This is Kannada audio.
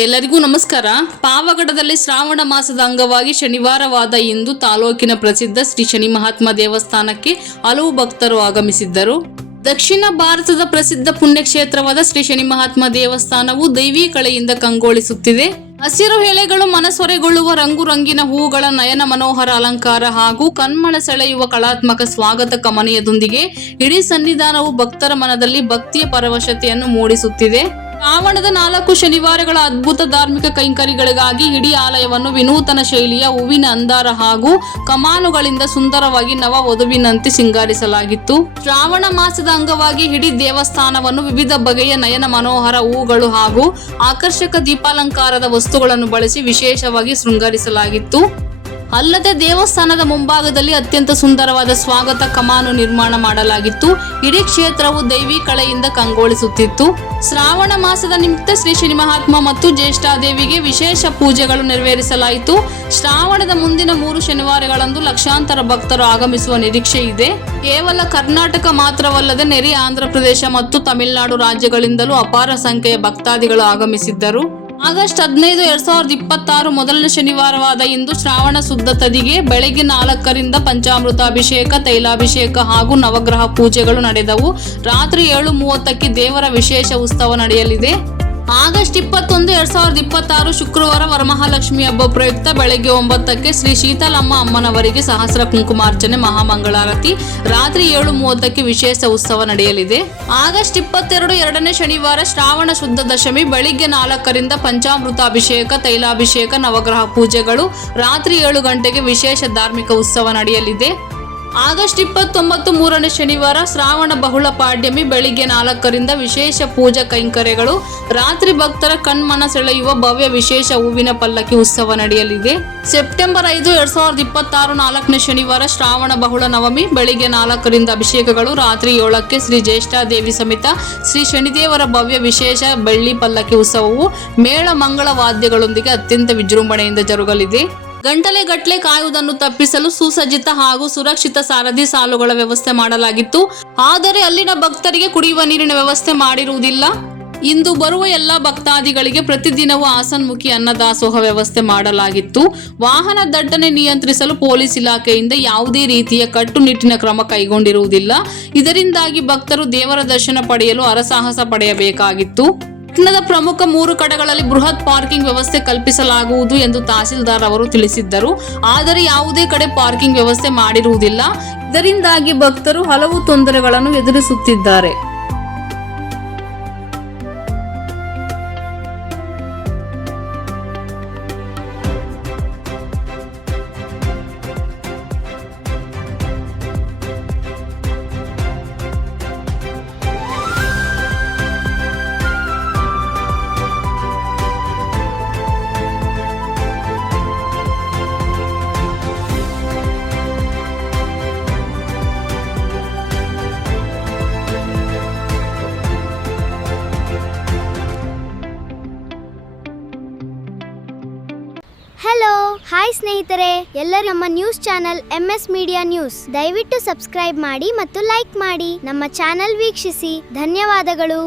ಎಲ್ಲರಿಗೂ ನಮಸ್ಕಾರ. ಪಾವಗಡದಲ್ಲಿ ಶ್ರಾವಣ ಮಾಸದ ಅಂಗವಾಗಿ ಶನಿವಾರವಾದ ಇಂದು ತಾಲೂಕಿನ ಪ್ರಸಿದ್ಧ ಶ್ರೀ ಶನಿ ಮಹಾತ್ಮ ದೇವಸ್ಥಾನಕ್ಕೆ ಹಲವು ಭಕ್ತರು ಆಗಮಿಸಿದ್ದರು. ದಕ್ಷಿಣ ಭಾರತದ ಪ್ರಸಿದ್ಧ ಪುಣ್ಯಕ್ಷೇತ್ರವಾದ ಶ್ರೀ ಶನಿ ಮಹಾತ್ಮ ದೇವಸ್ಥಾನವು ದೈವಿ ಕಳೆಯಿಂದ ಕಂಗೊಳಿಸುತ್ತಿದೆ. ಹಸಿರು ಎಲೆಗಳು, ಮನಸೊರೆಗೊಳ್ಳುವ ರಂಗು ರಂಗಿನ ಹೂಗಳ ನಯನ ಮನೋಹರ ಅಲಂಕಾರ ಹಾಗೂ ಕಣ್ಮನ ಸೆಳೆಯುವ ಕಲಾತ್ಮಕ ಸ್ವಾಗತ ಕಮನೀಯದೊಂದಿಗೆ ಇಡೀ ಸನ್ನಿಧಾನವು ಭಕ್ತರ ಮನದಲ್ಲಿ ಭಕ್ತಿಯ ಪರವಶತೆಯನ್ನು ಮೂಡಿಸುತ್ತಿದೆ. ಶ್ರಾವಣದ 4 ಶನಿವಾರಗಳ ಅದ್ಭುತ ಧಾರ್ಮಿಕ ಕೈಂಕರ್ಯಗಳಿಗಾಗಿ ಇಡೀ ಆಲಯವನ್ನು ವಿನೂತನ ಶೈಲಿಯ ಹೂವಿನ ಅಂದಾರ ಹಾಗೂ ಕಮಾನುಗಳಿಂದ ಸುಂದರವಾಗಿ ನವ ವಧುವಿನಂತೆ ಸಿಂಗಾರಿಸಲಾಗಿತ್ತು. ಶ್ರಾವಣ ಮಾಸದ ಅಂಗವಾಗಿ ಇಡೀ ದೇವಸ್ಥಾನವನ್ನು ವಿವಿಧ ಬಗೆಯ ನಯನ ಮನೋಹರ ಹೂಗಳು ಹಾಗೂ ಆಕರ್ಷಕ ದೀಪಾಲಂಕಾರದ ವಸ್ತುಗಳನ್ನು ಬಳಸಿ ವಿಶೇಷವಾಗಿ ಶೃಂಗರಿಸಲಾಗಿತ್ತು. ಅಲ್ಲದೆ ದೇವಸ್ಥಾನದ ಮುಂಭಾಗದಲ್ಲಿ ಅತ್ಯಂತ ಸುಂದರವಾದ ಸ್ವಾಗತ ಕಮಾನು ನಿರ್ಮಾಣ ಮಾಡಲಾಗಿತ್ತು. ಇಡೀ ಕ್ಷೇತ್ರವು ದೈವಿ ಕಳೆಯಿಂದ ಕಂಗೊಳಿಸುತ್ತಿತ್ತು. ಶ್ರಾವಣ ಮಾಸದ ನಿಮಿತ್ತ ಶ್ರೀ ಶನಿ ಮಹಾತ್ಮ ಮತ್ತು ಜ್ಯೇಷ್ಠಾದೇವಿಗೆ ವಿಶೇಷ ಪೂಜೆಗಳು ನೆರವೇರಿಸಲಾಯಿತು. ಶ್ರಾವಣದ ಮುಂದಿನ 3 ಶನಿವಾರಗಳಂದು ಲಕ್ಷಾಂತರ ಭಕ್ತರು ಆಗಮಿಸುವ ನಿರೀಕ್ಷೆ ಇದೆ. ಕೇವಲ ಕರ್ನಾಟಕ ಮಾತ್ರವಲ್ಲದೆ ನೆರೆ ಆಂಧ್ರ ಪ್ರದೇಶ ಮತ್ತು ತಮಿಳುನಾಡು ರಾಜ್ಯಗಳಿಂದಲೂ ಅಪಾರ ಸಂಖ್ಯೆಯ ಭಕ್ತಾದಿಗಳು ಆಗಮಿಸಿದ್ದರು. ಆಗಸ್ಟ್ 15, 2026 ಮೊದಲನೇ ಶನಿವಾರವಾದ ಇಂದು ಶ್ರಾವಣ ಶುದ್ಧ ತದಿಗೆ ಬೆಳಗ್ಗೆ 4ರಿಂದ ಪಂಚಾಮೃತಾಭಿಷೇಕ, ತೈಲಾಭಿಷೇಕ ಹಾಗೂ ನವಗ್ರಹ ಪೂಜೆಗಳು ನಡೆದವು. ರಾತ್ರಿ 7:30ಕ್ಕೆ ದೇವರ ವಿಶೇಷ ಉತ್ಸವ ನಡೆಯಲಿದೆ. ಆಗಸ್ಟ್ 21, 2026 ಶುಕ್ರವಾರ ವರಮಹಾಲಕ್ಷ್ಮಿ ಹಬ್ಬ ಪ್ರಯುಕ್ತ ಬೆಳಗ್ಗೆ 9ಕ್ಕೆ ಶ್ರೀ ಶೀತಲಮ್ಮ ಅಮ್ಮನವರಿಗೆ ಸಹಸ್ರ ಕುಂಕುಮಾರ್ಚನೆ, ಮಹಾಮಂಗಳಾರತಿ, ರಾತ್ರಿ 7:30ಕ್ಕೆ ವಿಶೇಷ ಉತ್ಸವ ನಡೆಯಲಿದೆ. ಆಗಸ್ಟ್ 22, ಎರಡನೇ ಶನಿವಾರ ಶ್ರಾವಣ ಶುದ್ಧ ದಶಮಿ ಬೆಳಿಗ್ಗೆ 4ರಿಂದ ಪಂಚಾಮೃತಾಭಿಷೇಕ, ತೈಲಾಭಿಷೇಕ, ನವಗ್ರಹ ಪೂಜೆಗಳು, ರಾತ್ರಿ 7 ಗಂಟೆಗೆ ವಿಶೇಷ ಧಾರ್ಮಿಕ ಉತ್ಸವ ನಡೆಯಲಿದೆ. ಆಗಸ್ಟ್ 29, ಮೂರನೇ ಶನಿವಾರ ಶ್ರಾವಣ ಬಹುಳ ಪಾಡ್ಯಮಿ ಬೆಳಿಗ್ಗೆ 4ರಿಂದ ವಿಶೇಷ ಪೂಜಾ ಕೈಂಕರ್ಯಗಳು, ರಾತ್ರಿ ಭಕ್ತರ ಕಣ್ಮನ ಸೆಳೆಯುವ ಭವ್ಯ ವಿಶೇಷ ಹೂವಿನ ಪಲ್ಲಕ್ಕಿ ಉತ್ಸವ ನಡೆಯಲಿದೆ. ಸೆಪ್ಟೆಂಬರ್ 5, 2026 4ನೇ ಶನಿವಾರ ಶ್ರಾವಣ ಬಹುಳ ನವಮಿ ಬೆಳಿಗ್ಗೆ 4ರಿಂದ ಅಭಿಷೇಕಗಳು, ರಾತ್ರಿ 7ಕ್ಕೆ ಶ್ರೀ ಜ್ಯೇಷ್ಠಾದೇವಿ ಸಮೇತ ಶ್ರೀ ಶನಿದೇವರ ಭವ್ಯ ವಿಶೇಷ ಬೆಳ್ಳಿ ಪಲ್ಲಕ್ಕಿ ಉತ್ಸವವು ಮೇಳ ಮಂಗಳ ವಾದ್ಯಗಳೊಂದಿಗೆ ಅತ್ಯಂತ ವಿಜೃಂಭಣೆಯಿಂದ ಜರುಗಲಿದೆ. ಗಂಟಲೆಗಟ್ಟಲೆ ಕಾಯುವುದನ್ನು ತಪ್ಪಿಸಲು ಸುಸಜ್ಜಿತ ಹಾಗೂ ಸುರಕ್ಷಿತ ಸಾರಥಿ ಸಾಲುಗಳ ವ್ಯವಸ್ಥೆ ಮಾಡಲಾಗಿತ್ತು. ಆದರೆ ಅಲ್ಲಿನ ಭಕ್ತರಿಗೆ ಕುಡಿಯುವ ನೀರಿನ ವ್ಯವಸ್ಥೆ ಮಾಡಿರುವುದಿಲ್ಲ. ಇಂದು ಬರುವ ಎಲ್ಲ ಭಕ್ತಾದಿಗಳಿಗೆ ಪ್ರತಿದಿನವೂ ಆಸನ್ಮುಖಿ ಅನ್ನದಾಸೋಹ ವ್ಯವಸ್ಥೆ ಮಾಡಲಾಗಿತ್ತು. ವಾಹನ ದಟ್ಟಣೆ ನಿಯಂತ್ರಿಸಲು ಪೊಲೀಸ್ ಇಲಾಖೆಯಿಂದ ಯಾವುದೇ ರೀತಿಯ ಕಟ್ಟುನಿಟ್ಟಿನ ಕ್ರಮ ಕೈಗೊಂಡಿರುವುದಿಲ್ಲ. ಇದರಿಂದಾಗಿ ಭಕ್ತರು ದೇವರ ದರ್ಶನ ಪಡೆಯಲು ಹರಸಾಹಸ ಪಡೆಯಬೇಕಾಗಿತ್ತು. ಪಟ್ಟಣದ ಪ್ರಮುಖ 3 ಕಡೆಗಳಲ್ಲಿ ಬೃಹತ್ ಪಾರ್ಕಿಂಗ್ ವ್ಯವಸ್ಥೆ ಕಲ್ಪಿಸಲಾಗುವುದು ಎಂದು ತಹಸೀಲ್ದಾರ್ ಅವರು ತಿಳಿಸಿದ್ದರು. ಆದರೆ ಯಾವುದೇ ಕಡೆ ಪಾರ್ಕಿಂಗ್ ವ್ಯವಸ್ಥೆ ಮಾಡಿರುವುದಿಲ್ಲ. ಇದರಿಂದಾಗಿ ಭಕ್ತರು ಹಲವು ತೊಂದರೆಗಳನ್ನು ಎದುರಿಸುತ್ತಿದ್ದಾರೆ. ಹಲೋ, ಹಾಯ್ ಸ್ನೇಹಿತರೆ, ಎಲ್ಲರೂ ನಮ್ಮ news channel MS media news ದಯವಿಟ್ಟು ಸಬ್ಸ್ಕ್ರೈಬ್ ಮಾಡಿ ಮತ್ತು ಲೈಕ್ ಮಾಡಿ. ನಮ್ಮ ಚಾನೆಲ್ ವೀಕ್ಷಿಸಿ. ಧನ್ಯವಾದಗಳು.